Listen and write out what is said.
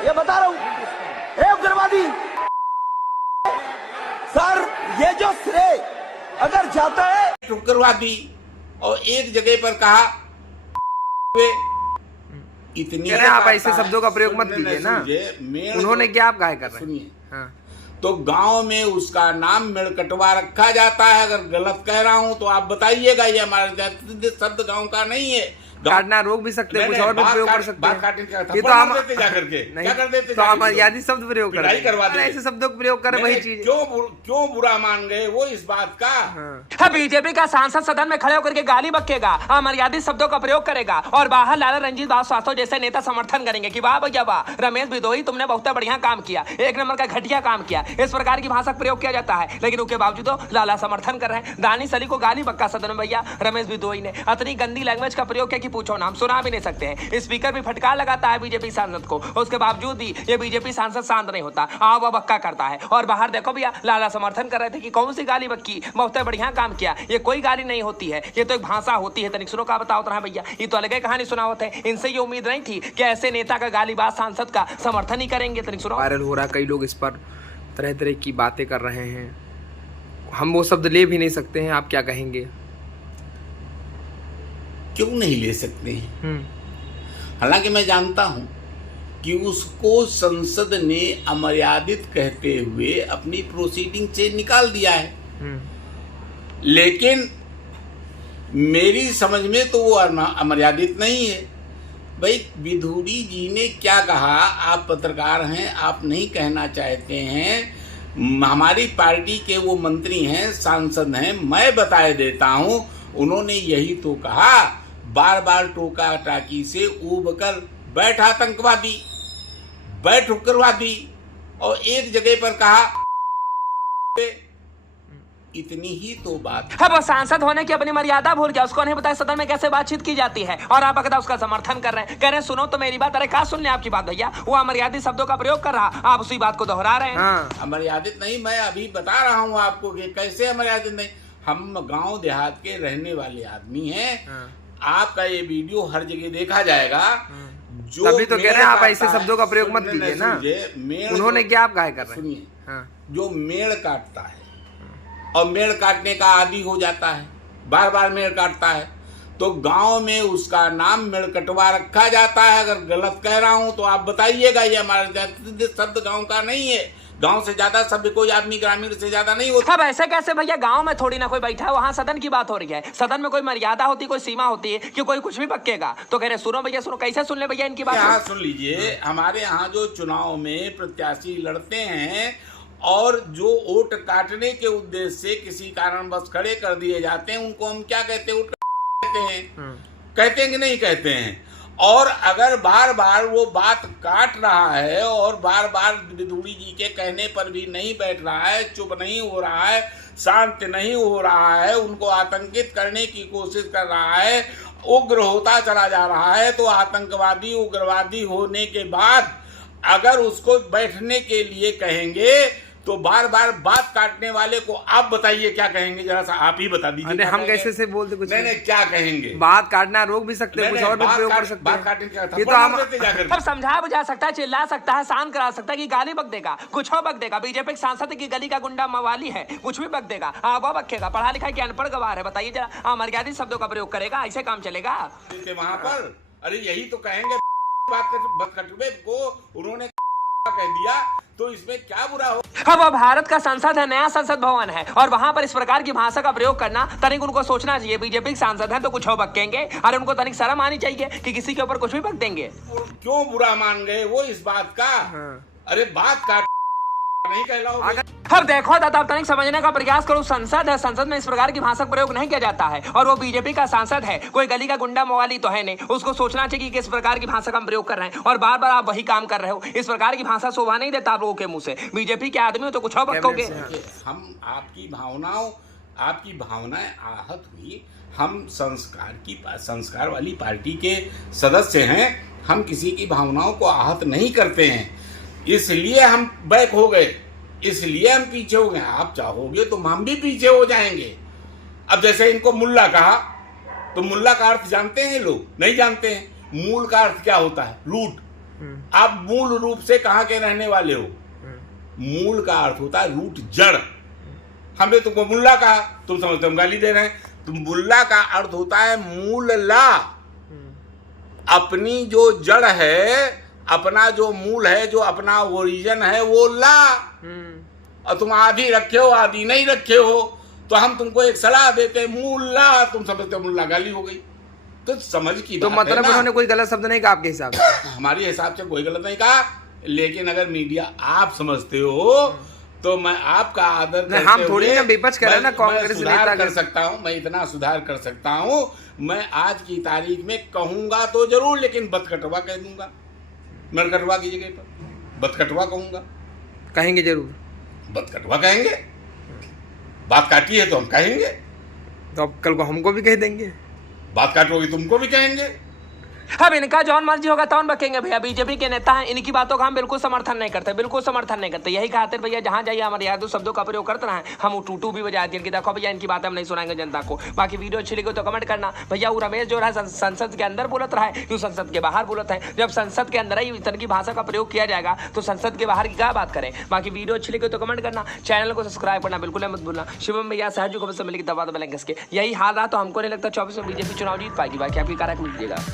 ये बता रहा हूँ। ए उग्रवादी सर, ये जो श्रेय अगर जाता है उग्रवादी और एक जगह पर कहा इतनी आप ऐसे शब्दों का प्रयोग मत कीजिए ना। उन्होंने क्या, आप काहे कर रहे हैं? सुनिए, हाँ। तो गांव में उसका नाम मेड़कटवा रखा जाता है। अगर गलत कह रहा हूं तो आप बताइएगा, ये हमारे शब्द गांव का नहीं है। काटना रोक भी सकते हैं, कुछ और भी प्रयोग कर सकते हैं। ये तो हम जाकर के क्या कर देते, तो हम यादी शब्द प्रयोग कर करवा देते, ऐसे शब्दों का प्रयोग कर वही चीज। क्यों बुरा मान गए वो इस बात का? हाँ, बीजेपी का सांसद सदन में खड़े होकर के गाली बकेगा, अमर्यादित शब्दों का प्रयोग करेगा और बाहर लाला रंजीत श्रीवास्तव जैसे नेता समर्थन करेंगे कि वाह भैया वाह, रमेश बिदोई तुमने बहुत बढ़िया काम किया, एक नंबर का घटिया काम किया। इस प्रकार की भाषा का प्रयोग किया जाता है, लेकिन उसके बावजूद लाला समर्थन कर रहे हैं। दानिश अली को गाली बक्का सदन में भैया रमेश बिदोई ने इतनी गंदी लैंग्वेज का प्रयोग किया कि पूछो नाम, सुना नहीं सकते हैं। स्पीकर भी फटकार लगाता है बीजेपी सांसद को, उसके बावजूद भी ये बीजेपी सांसद शांत नहीं होता, आव बक्का करता है। और बाहर देखो भैया, लाला समर्थन कर रहे थे कि कौन सी गाली बक्की, बहुत बढ़िया काम किया। ये कोई गाली नहीं होती है, ये तो एक भाषा होती है। तनिक सुनो का बताओ तो भैया, ये तो अलग कहानी सुनावत है। इनसे ये उम्मीद नहीं थी कि ऐसे नेता का गालीबाज सांसद का समर्थन ही करेंगे। तनिक सुनो, वायरल हो रहा, कई लोग इस पर तरह तरह की बातें कर रहे हैं। हम वो शब्द ले भी नहीं सकते हैं, आप क्या कहेंगे? क्यों नहीं ले सकते हैं? हालांकि मैं जानता हूं कि उसको संसद ने अमर्यादित कहते हुए अपनी प्रोसीडिंग से निकाल दिया है, लेकिन मेरी समझ में तो वो अमर्यादित नहीं है। भाई विधुड़ी जी ने क्या कहा, आप पत्रकार हैं, आप नहीं कहना चाहते हैं, हमारी पार्टी के वो मंत्री हैं, सांसद हैं, मैं बताए देता हूं। उन्होंने यही तो कहा, बार बार टोका टाकी से उबकर बैठ आतंकवादी, बैठ उग्रवादी, और एक जगह पर कहा इतनी ही तो बात। अब वो सांसद होने की अपनी मर्यादा भूल गया, उसको नहीं बताया सदन में कैसे बातचीत की जाती है, और आप अगर उसका समर्थन कर रहे हैं, कह रहे हैं सुनो तो मेरी बात। अरे कहा सुन ले आपकी बात भैया, वो अमर्यादित शब्दों का प्रयोग कर रहा, आप उसी बात को दोहरा रहे हैं। अमर्यादित नहीं, मैं अभी बता रहा हूँ आपको कि कैसे अमर्यादित नहीं। हम गाँव देहात के रहने वाले आदमी हैं, आपका ये वीडियो हर जगह देखा जाएगा। जो तभी तो कह रहे हैं आप ऐसे शब्दों का प्रयोग मत कीजिए ना। उन्होंने क्या, आप काहे कर रहे हैं? सुनिए, जो मेड़ काटता है और मेड़ काटने का आदी हो जाता है, बार बार मेड़ काटता है, तो गांव में उसका नाम मेड़कटवा रखा जाता है। अगर गलत कह रहा हूं तो आप बताइएगा, ये हमारे शब्द गांव का नहीं है। गांव से ज्यादा सभ्य कोई आदमी ग्रामीण से ज्यादा नहीं होता। अब ऐसे कैसे भैया, गांव में थोड़ी ना कोई बैठा है, वहाँ सदन की बात हो रही है। सदन में कोई मर्यादा होती, कोई सीमा होती है कि कोई कुछ भी बकेगा। तो कह रहे सुनो भैया सुनो, कैसे सुन ले भैया इनकी बात? यहाँ सुन लीजिए, हमारे यहाँ जो चुनाव में प्रत्याशी लड़ते हैं और जो वोट काटने के उद्देश्य से किसी कारणवश खड़े कर दिए जाते हैं, उनको हम क्या कहते हैं? कहते हैं, कहते हैं कि नहीं कहते हैं? और अगर बार बार वो बात काट रहा है और बार बार विधुड़ी जी के कहने पर भी नहीं बैठ रहा है, चुप नहीं हो रहा है, शांत नहीं हो रहा है, उनको आतंकित करने की कोशिश कर रहा है, उग्र होता चला जा रहा है, तो आतंकवादी उग्रवादी होने के बाद अगर उसको बैठने के लिए कहेंगे तो बार बार बात काटने वाले को आप बताइए क्या कहेंगे? जरा सा आप ही बता दीजिए। हम कैसे से बोलते कुछ नहीं, क्या कहेंगे? बात काटना रोक भी सकते हैं, कुछ और भी प्रयोग कर सकते हैं। ये तो हम समझा बुझा सकता है, चिल्ला सकता है, शांत करा सकता है कि गाली बक देगा, कुछ और बक देगा। बीजेपी सांसद की गली का गुंडा मवाली है, कुछ भी बक देगा, वो बकेगा। पढ़ा लिखा की अनपढ़ गवार है, बताइए जरा, अमर्यादित शब्दों का प्रयोग करेगा, ऐसे काम चलेगा वहां पर? अरे यही तो कहेंगे, बात को उन्होंने कह दिया तो इसमें क्या बुरा हो? अब वो भारत का संसद है, नया संसद भवन है, और वहां पर इस प्रकार की भाषा का प्रयोग करना, तनिक उनको सोचना चाहिए। बीजेपी के सांसद हैं तो कुछ हो बकेंगे, और उनको तनिक शर्म आनी चाहिए कि किसी के ऊपर कुछ भी बक देंगे। क्यों बुरा मान गए वो इस बात का? अरे बात काट नहीं कहलाओगे। अब देखो दादा, तनिक समझने का प्रयास करो, संसद है, संसद में इस प्रकार की भाषा का प्रयोग नहीं किया जाता है, और वो बीजेपी का सांसद है, कोई गली का गुंडा मवाली तो है नहीं। उसको सोचना चाहिए कि किस प्रकार की भाषा का हम प्रयोग कर रहे हैं, और बार बार आप वही काम कर रहे हो। इस प्रकार की भाषा शोभा नहीं देता आप लोगों के मुंह से। बीजेपी के आदमी हो तो कुछ और बकोगे। हम आपकी भावनाएं आहत हुई। हम संस्कार वाली पार्टी के सदस्य हैं, हम किसी की भावनाओं को आहत नहीं करते हैं, इसलिए हम बैक हो गए, इसलिए हम पीछे हो गए। आप चाहोगे तो हम भी पीछे हो जाएंगे। अब जैसे इनको मुल्ला कहा, तो मुल्ला का अर्थ जानते हैं लोग? नहीं जानते हैं। मूल का अर्थ क्या होता है? लूट। आप मूल रूप से कहाँ के रहने वाले हो? मूल का अर्थ होता है रूट, जड़। हमने तुमको मुल्ला कहा, तुम समझते हम गाली दे रहे हैं। तो मुल्ला का अर्थ होता है मूल ला, अपनी जो जड़ है, अपना जो मूल है, जो अपना ओरिजिन है, वो ला। और तुम आधी रखे हो, आधी नहीं रखे हो, तो हम तुमको एक सलाह देते मुल्ला, तुम समझते हो मुल्ला, गाली हो गई। तो समझ की तो बात मतलब है उन्होंने कोई गलत शब्द नहीं कहा आपके हिसाब से? हमारे हिसाब से कोई गलत नहीं कहा, लेकिन अगर मीडिया आप समझते हो तो मैं आपका आदर करते हम थोड़ी ना विपक्ष कर रहे हैं ना, कांग्रेस नेता कर सकता हूं, मैं इतना सुधार कर सकता हूं। मैं आज की तारीख में कहूंगा तो जरूर, लेकिन बदकटवा कह दूंगा, नरकटवा की जगह पर बदकटवा कहूंगा। कहेंगे जरूर, बदकटवा कहेंगे, बात काटी है तो हम कहेंगे, तो अब कल को हमको भी कह देंगे, बात काटोगी तुमको भी कहेंगे। अब इनका जौन मर्जी होगा तौन बकेंगे भैया। बीजेपी के नेता हैं, इनकी बातों का हम बिल्कुल समर्थन नहीं करते, बिल्कुल समर्थन नहीं करते। यही खातिर भैया जहां जाइए हमारे यादव शब्दों का प्रयोग करते रहे, हम टूटू भी बजा दिए कि देखो भैया इनकी बातें हम नहीं सुनाएंगे जनता को। बाकी वीडियो अच्छी लगी तो कमेंट करना। भैया वो रमेश जो रहा संसद के अंदर बोलत रहा है, क्यों संसद के बाहर बोलत है? जब संसद के अंदर ही इस तरह की भाषा का प्रयोग किया जाएगा तो संसद के बाहर की क्या बात करें। बाकी वीडियो अच्छी लगी तो कमेंट करना, चैनल को सब्सक्राइब करना बिल्कुल मत भूलना। शिवम भैया सहज खबर से मिलेगी दबा दबा लेंगे। यही हाल रहा तो हमको नहीं लगता 24 में बीजेपी चुनाव जीत पाएगी। बाकी आपकी कारक लीजिएगा।